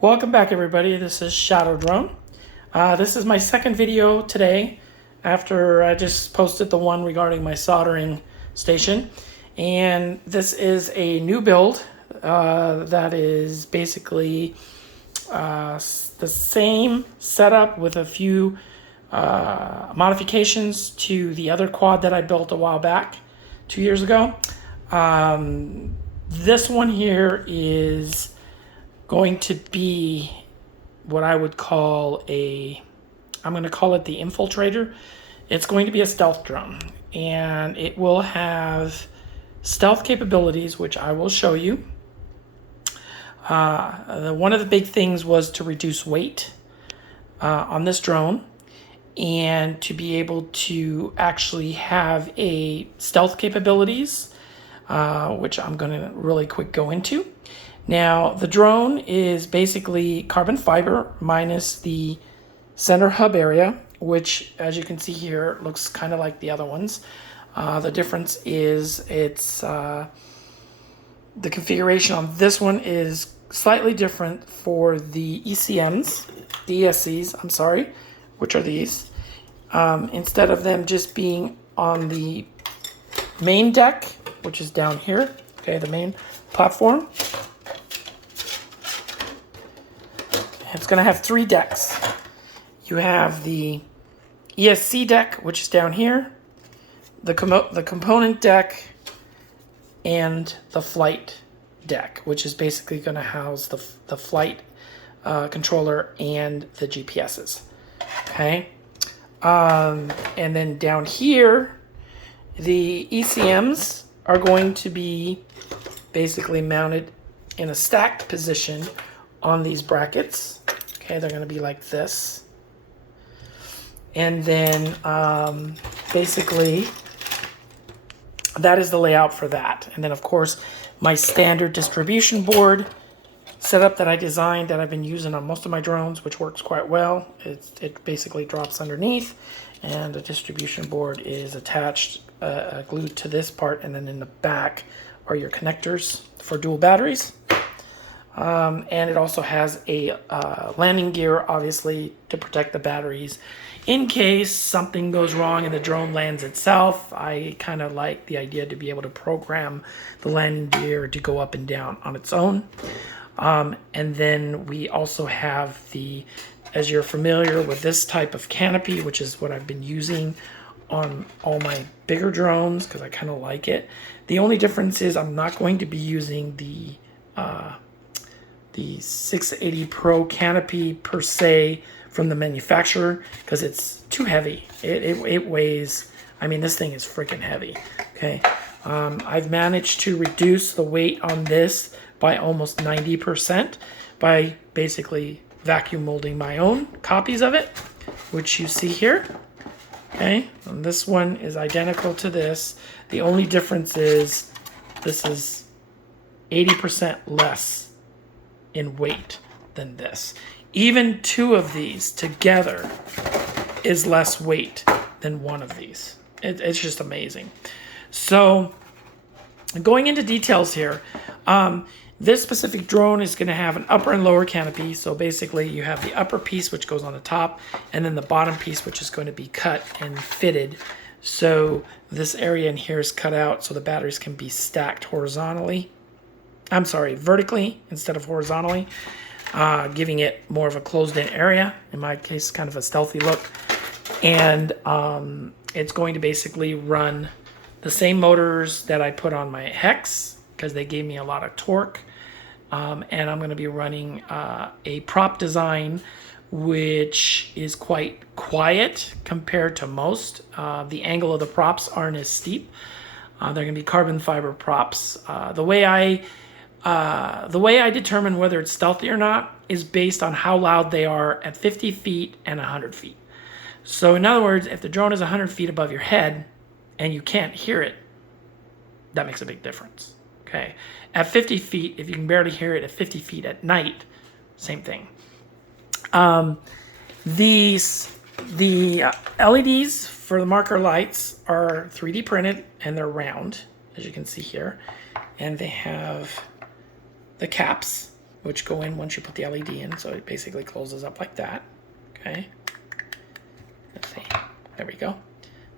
Welcome back, everybody. This is Shadow Drone. This is my second video today after I just posted the one regarding my soldering station. And this is a new build that is basically the same setup with a few modifications to the other quad that I built a while back, 2 years ago. This one here is going to be what I would call I'm going to call it the Infiltrator. It's going to be a stealth drone, and it will have stealth capabilities, which I will show you. One of the big things was to reduce weight on this drone and to be able to actually have a stealth capabilities, which I'm going to really quick go into. Now, the drone is basically carbon fiber minus the center hub area, which, as you can see here, looks kind of like the other ones. The difference is the configuration on this one is slightly different for the ESCs, I'm sorry, which are these. Instead of them just being on the main deck, which is down here, okay, the main platform, it's going to have 3 decks. You have the ESC deck, which is down here, the component deck, and the flight deck, which is basically going to house the flight controller and the GPSs. Okay. And then down here, the ECMs are going to be basically mounted in a stacked position on these brackets. Okay, they're going to be like this. And then basically that is the layout for that. And then of course my standard distribution board setup that I designed that I've been using on most of my drones, which works quite well. It basically drops underneath, and the distribution board is attached, glued to this part, and then in the back are your connectors for dual batteries. And it also has a landing gear, obviously, to protect the batteries in case something goes wrong and the drone lands itself. I kind of like the idea to be able to program the landing gear to go up and down on its own. And then we also have as you're familiar with this type of canopy, which is what I've been using on all my bigger drones because I kind of like it. The only difference is I'm not going to be using the 680 Pro canopy per se from the manufacturer because it's too heavy. It weighs, I mean, this thing is freaking heavy. Okay. I've managed to reduce the weight on this by almost 90% by basically vacuum molding my own copies of it, which you see here. Okay. And this one is identical to this. The only difference is this is 80% less in weight than this. Even 2 of these together is less weight than 1 of these. It's just amazing. So going into details here, this specific drone is going to have an upper and lower canopy. So basically you have the upper piece, which goes on the top, and then the bottom piece, which is going to be cut and fitted. So this area in here is cut out so the batteries can be stacked horizontally. I'm sorry, vertically instead of horizontally, giving it more of a closed-in area. In my case, kind of a stealthy look. And it's going to basically run the same motors that I put on my Hex because they gave me a lot of torque. And I'm going to be running a prop design which is quite quiet compared to most. The angle of the props aren't as steep. They're going to be carbon fiber props. The way I determine whether it's stealthy or not is based on how loud they are at 50 feet and 100 feet. So in other words, if the drone is 100 feet above your head and you can't hear it, that makes a big difference. Okay. At 50 feet, if you can barely hear it at 50 feet at night, same thing. The LEDs for the marker lights are 3D printed and they're round, as you can see here. And they have the caps, which go in once you put the LED in. So it basically closes up like that. Okay. Let's see. There we go.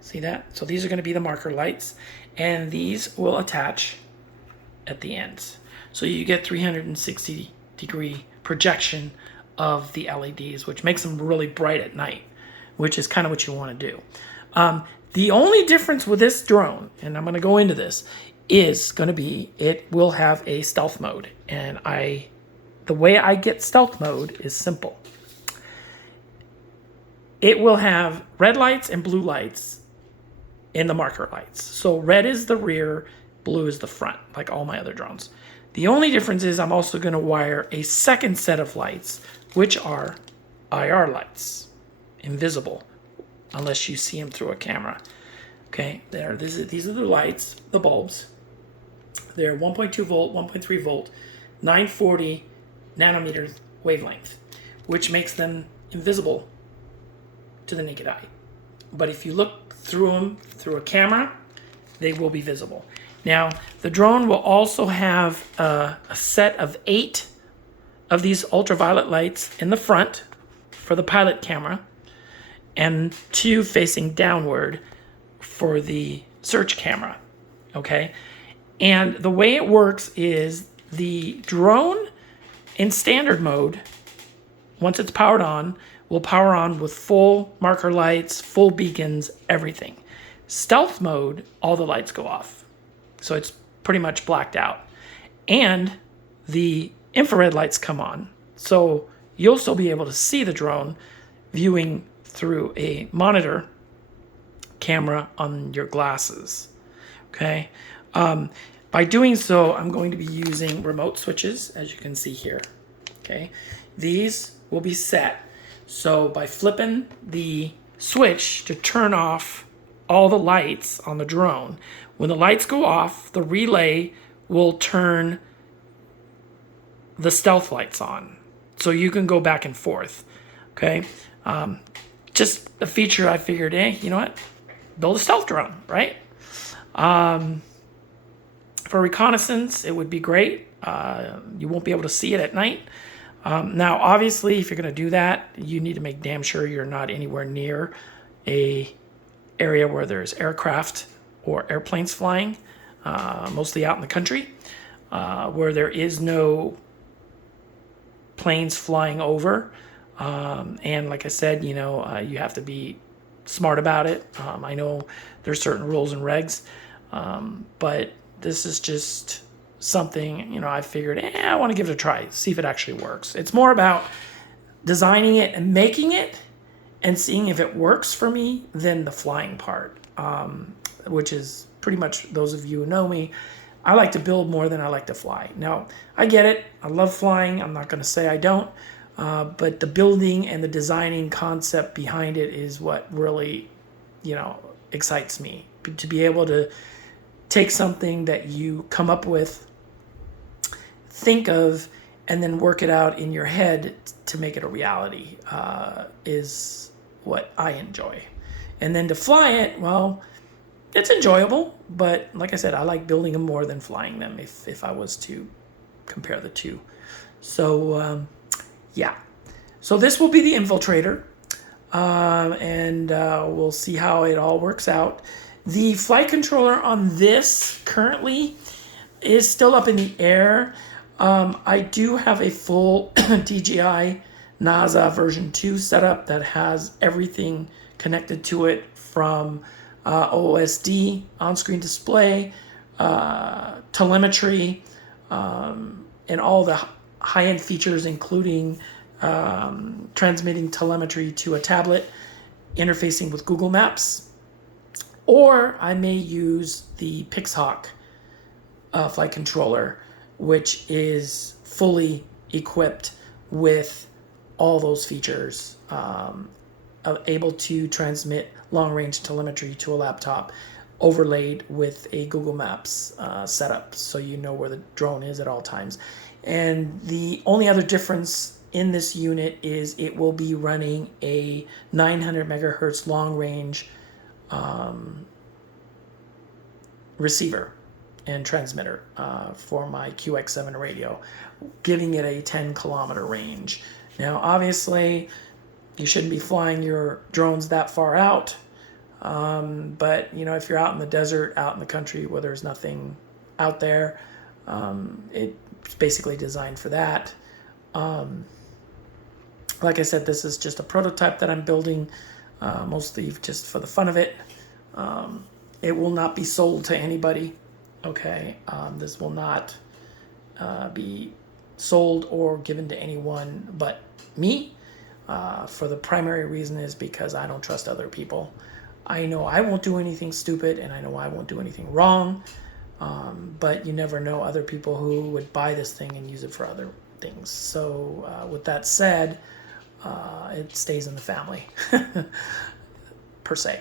See that? So these are going to be the marker lights, and these will attach at the ends. So you get 360-degree projection of the LEDs, which makes them really bright at night, which is kind of what you want to do. The only difference with this drone, and I'm going to go into this, is going to be it will have a stealth mode. And the way I get stealth mode is simple. It will have red lights and blue lights in the marker lights. So red is the rear, blue is the front, like all my other drones. The only difference is I'm also going to wire a second set of lights, which are IR lights, invisible, unless you see them through a camera. Okay, these are the lights, the bulbs. They're 1.2 volt, 1.3 volt, 940 nanometers wavelength, which makes them invisible to the naked eye. But if you look through them through a camera, they will be visible. Now, the drone will also have a set of 8 of these ultraviolet lights in the front for the pilot camera, and 2 facing downward for the search camera. Okay? And the way it works is the drone in standard mode, once it's powered on, will power on with full marker lights, full beacons, everything. Stealth mode, all the lights go off. So it's pretty much blacked out. And the infrared lights come on. So you'll still be able to see the drone viewing through a monitor camera on your glasses. Okay. By doing so, I'm going to be using remote switches, as you can see here. Okay. These will be set. So by flipping the switch to turn off all the lights on the drone, when the lights go off, the relay will turn the stealth lights on. So you can go back and forth. Okay. Just a feature I figured, you know what? Build a stealth drone, right? For reconnaissance, it would be great. You won't be able to see it at night. Now, obviously, if you're going to do that, you need to make damn sure you're not anywhere near a area where there's aircraft or airplanes flying, mostly out in the country, where there is no planes flying over. And like I said, you have to be smart about it. I know there's certain rules and regs, but this is just something, I figured, I want to give it a try, see if it actually works. It's more about designing it and making it and seeing if it works for me than the flying part, which is pretty much, those of you who know me, I like to build more than I like to fly. Now, I get it. I love flying. I'm not going to say I don't. But the building and the designing concept behind it is what really, excites me. To be able to take something that you come up with, think of, and then work it out in your head to make it a reality is what I enjoy. And then to fly it, well, it's enjoyable. But like I said, I like building them more than flying them if I was to compare the two. So, yeah. So this will be the Infiltrator. And we'll see how it all works out. The flight controller on this currently is still up in the air. I do have a full DJI NASA version 2 setup that has everything connected to it from OSD, on-screen display, telemetry, and all the high-end features, including transmitting telemetry to a tablet, interfacing with Google Maps, or I may use the Pixhawk flight controller, which is fully equipped with all those features, able to transmit long-range telemetry to a laptop, overlaid with a Google Maps setup, so you know where the drone is at all times. And the only other difference in this unit is it will be running a 900 megahertz long-range receiver and transmitter for my QX7 radio. giving it a 10-kilometer range. Now, obviously, you shouldn't be flying your drones that far out. But, you know, if you're out in the desert, out in the country where there's nothing out there, it's basically designed for that. Like I said, this is just a prototype that I'm building, mostly just for the fun of it. It will not be sold to anybody, okay? This will not be sold or given to anyone but me. For the primary reason is because I don't trust other people. I know I won't do anything stupid, and I know I won't do anything wrong, but you never know other people who would buy this thing and use it for other things. So with that said, it stays in the family, per se.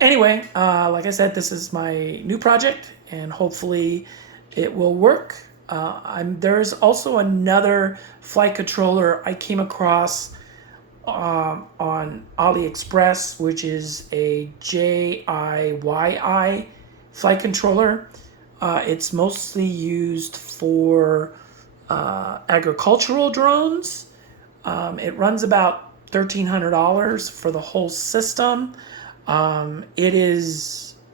Anyway, like I said, this is my new project, and hopefully it will work. There's also another flight controller I came across on AliExpress, which is a JIYI flight controller. It's mostly used for agricultural drones. It runs about $1,300 for the whole system.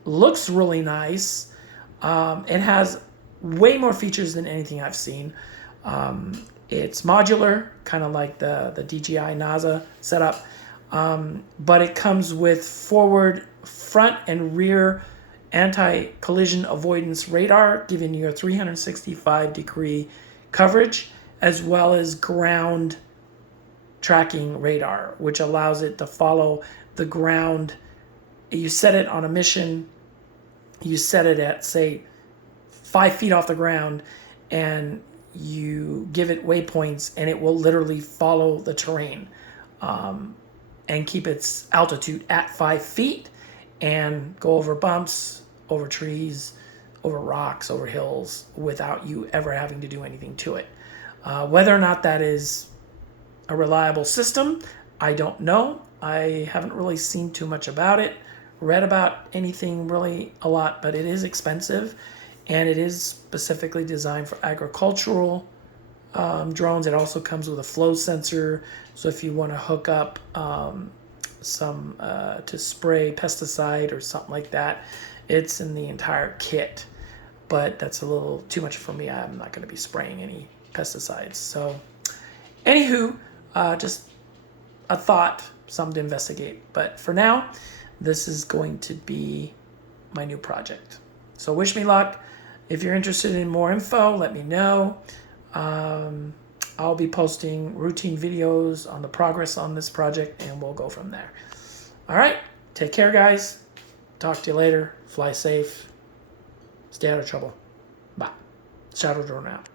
Looks really nice. It has way more features than anything I've seen. It's modular, kind of like the DJI NASA setup, but it comes with forward, front, and rear anti-collision avoidance radar, giving you a 365-degree coverage, as well as ground tracking radar, which allows it to follow the ground. You set it on a mission, you set it at, say, 5 feet off the ground, and you give it waypoints, and it will literally follow the terrain and keep its altitude at 5 feet and go over bumps, over trees, over rocks, over hills without you ever having to do anything to it. Whether or not that is a reliable system, I don't know. I haven't really seen too much about it, read about anything really a lot, but it is expensive. And it is specifically designed for agricultural drones. It also comes with a flow sensor. So if you want to hook up some to spray pesticide or something like that, it's in the entire kit. But that's a little too much for me. I'm not going to be spraying any pesticides. So anywho, just a thought, something to investigate. But for now, this is going to be my new project. So wish me luck. If you're interested in more info, let me know. I'll be posting routine videos on the progress on this project, and we'll go from there. All right, take care, guys. Talk to you later. Fly safe. Stay out of trouble. Bye. Shadow Drone out.